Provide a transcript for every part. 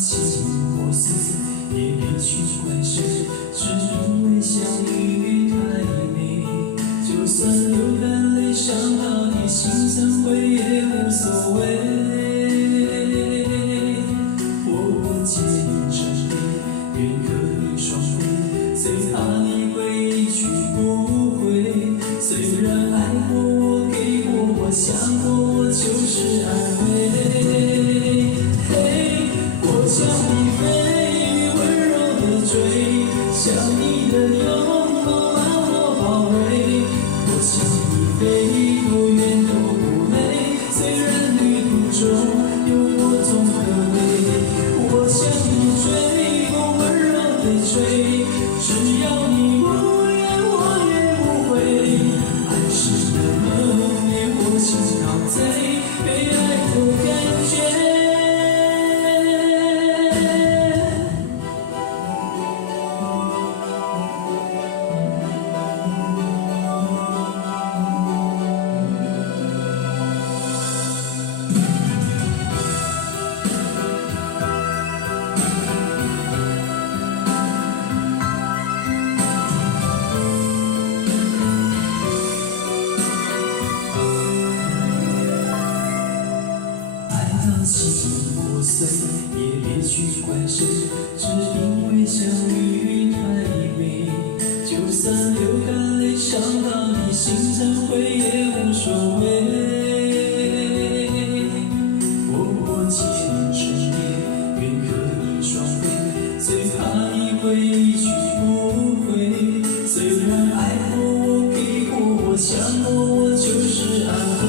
心破碎，也别去怪谁，只因为相遇太美。就算流干泪，伤到你心怎会也无所谓。我借你成蝶，愿可以双飞，最怕你会一去不回。虽然爱过我，给过我，想过我，就是安慰。我想你飞，温柔的追，想你的拥抱把我包围。我想你飞，多远都不累，虽然旅途中有多痛和悲。我想你追，风温柔的吹，只要你不言，我也不会。爱是那么美，我心陶醉，被爱的感觉。心破碎，也别去怪谁，只因为相遇太美。就算流干泪，伤到你心怎会也无所谓。我借你成蝶，愿可以双飞，最怕你会一去不回。虽然爱过我，给过我，想过我，就是安慰。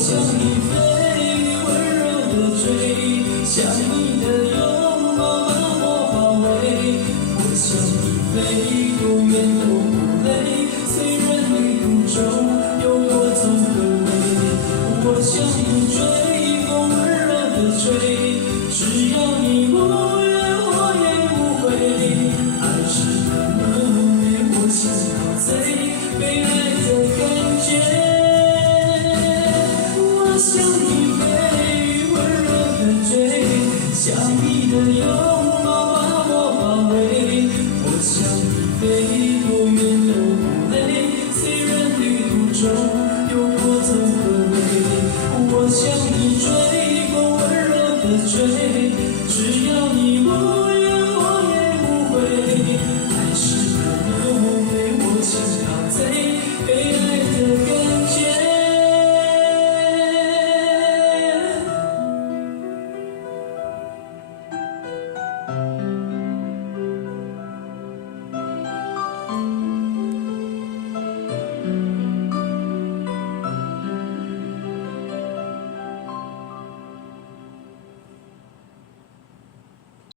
想你飞，温柔的追，想你的拥抱把我包围。我想你飞，多远都不累，虽然旅途中有多痛和悲。我想你追，风温柔的吹，只要你不言，我也不会。爱是那么美，我心陶醉，被爱的感觉。想你飞，温柔的追，想你的拥抱把我包围。我想你飞，多远都不累，虽然旅途中有多痛和悲。我想你追，风温柔的追。